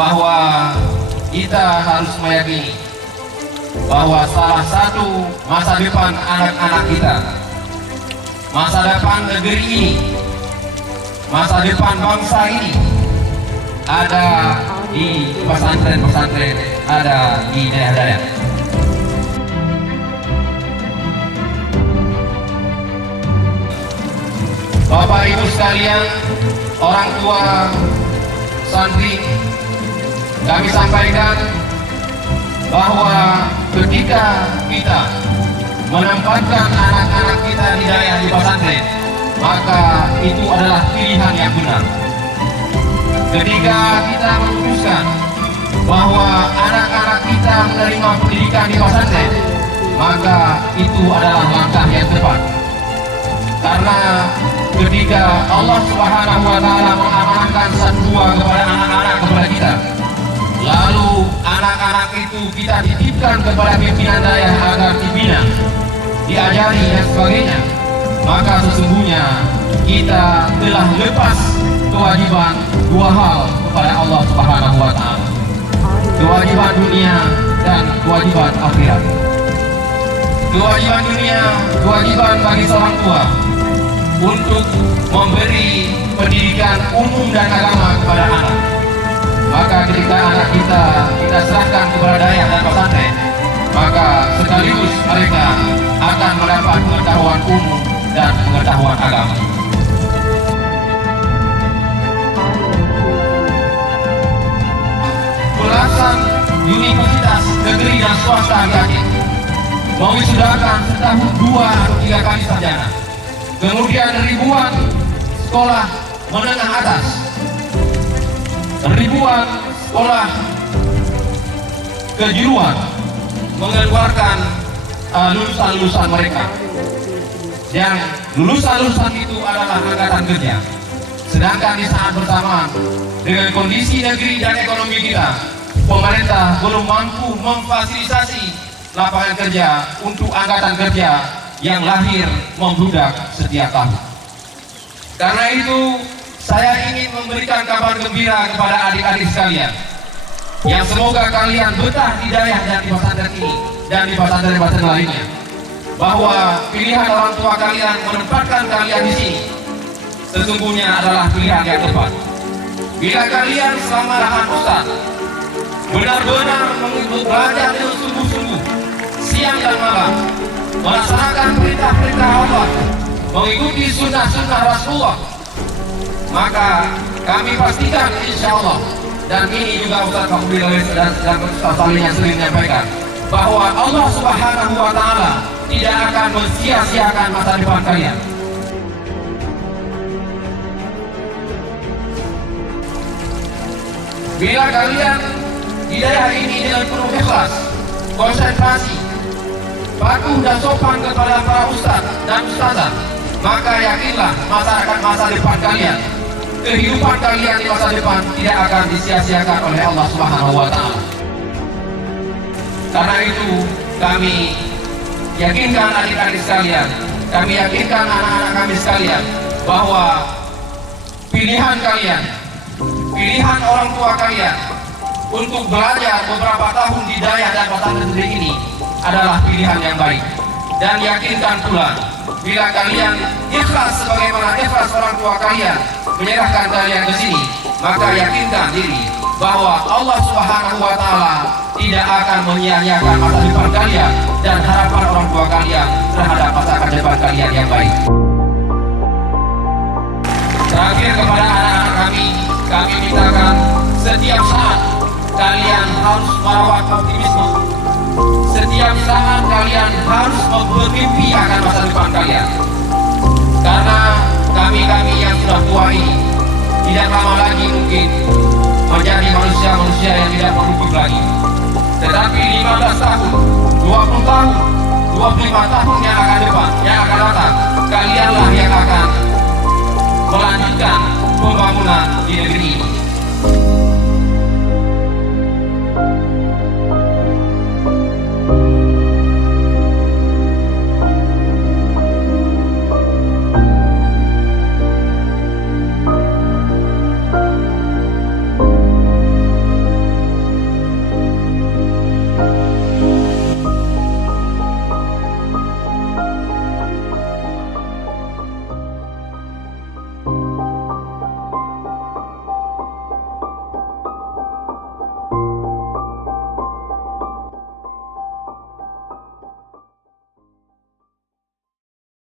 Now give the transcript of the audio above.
bahwa kita harus meyakini bahwa salah satu masa depan anak-anak kita, masa depan negeri ini, masa depan bangsa ini ada di pesantren-pesantren, ada di daerah-daerah. Bapak Ibu sekalian, orang tua santri, kami sampaikan bahwa ketika kita menempatkan anak-anak kita di daerah di pesantren, maka itu adalah pilihan yang benar. Ketika kita memutuskan bahwa anak-anak kita menerima pendidikan di pesantren, maka itu adalah langkah yang tepat. Karena ketika Allah Subhanahu wa Ta'ala mengamanahkan satwa kepada anak-anak kepada kita, lalu anak-anak itu kita titipkan kepada pimpinan daerah agar dibina, diajari dan sebagainya, maka sesungguhnya kita telah lepas kewajiban dua hal kepada Allah Subhanahu wa Ta'ala, kewajiban dunia dan kewajiban akhirat. Kewajiban dunia, kewajiban bagi seorang tua untuk memberi pendidikan umum dan agama kepada anak. Maka ketika anak kita serahkan kepada daerah dan pesantren, maka sekaligus mereka akan mendapat pengetahuan umum dan pengetahuan agama. Belasan universitas negeri dan swasta yakin mewisudakan setahun 2 atau 3 kali sarjana. Kemudian ribuan sekolah menengah atas, ribuan sekolah kejuruan mengeluarkan lulusan-lulusan mereka, yang lulusan-lulusan itu adalah angkatan kerja. Sedangkan di saat bersamaan dengan kondisi negeri dan ekonomi kita, pemerintah belum mampu memfasilitasi lapangan kerja untuk angkatan kerja yang lahir membludak setiap tahun. Karena itu saya ingin memberikan kabar gembira kepada adik-adik sekalian, yang semoga kalian betah di daerah dan di pesantren ini dan di pesantren-pesantren lainnya, bahwa pilihan orang tua kalian menempatkan kalian di sini sesungguhnya adalah pilihan yang tepat. Bila kalian selama lahan Ustaz benar-benar belajar dengan sungguh-sungguh siang dan malam, melaksanakan perintah-perintah Allah, mengikuti sunnah-sunnah Rasulullah, maka kami pastikan insya Allah, dan ini juga Ustaz Fakhrul dan Ustaz Salim yang sering menyampaikan, bahwa Allah Subhanahu wa Ta'ala tidak akan mensia-siakan masa depan kalian. Bila kalian di daerah ini dengan penuh ikhlas, konsentrasi, patuh dan sopan kepada para ustaz dan ustazah, maka yakinlah masyarakat masa depan kalian, kehidupan kalian di masa depan tidak akan disia-siakan oleh Allah Subhanahu wa Ta'ala. Karena itu kami yakinkan adik-adik sekalian, kami yakinkan anak-anak kami sekalian, bahwa pilihan kalian, pilihan orang tua kalian untuk belajar beberapa tahun di daerah dan pesantren negeri ini adalah pilihan yang baik. Dan yakinkan pula, bila kalian ikhlas sebagaimana ikhlas orang tua kalian menyerahkan kalian ke sini, maka yakinkan diri bahwa Allah Subhanahu wa Ta'ala tidak akan menyia-nyiakan masa depan kalian dan harapan orang tua kalian terhadap masa depan kalian yang baik. Terakhir kepada anak-anak kami mintakan setiap saat kalian harus merawat optimisme. Setiap saat kalian harus bermimpi akan masa depan kalian. Karena kami yang sudah tua ini tidak lama lagi mungkin menjadi manusia-manusia yang tidak produktif lagi. Tetapi 15 tahun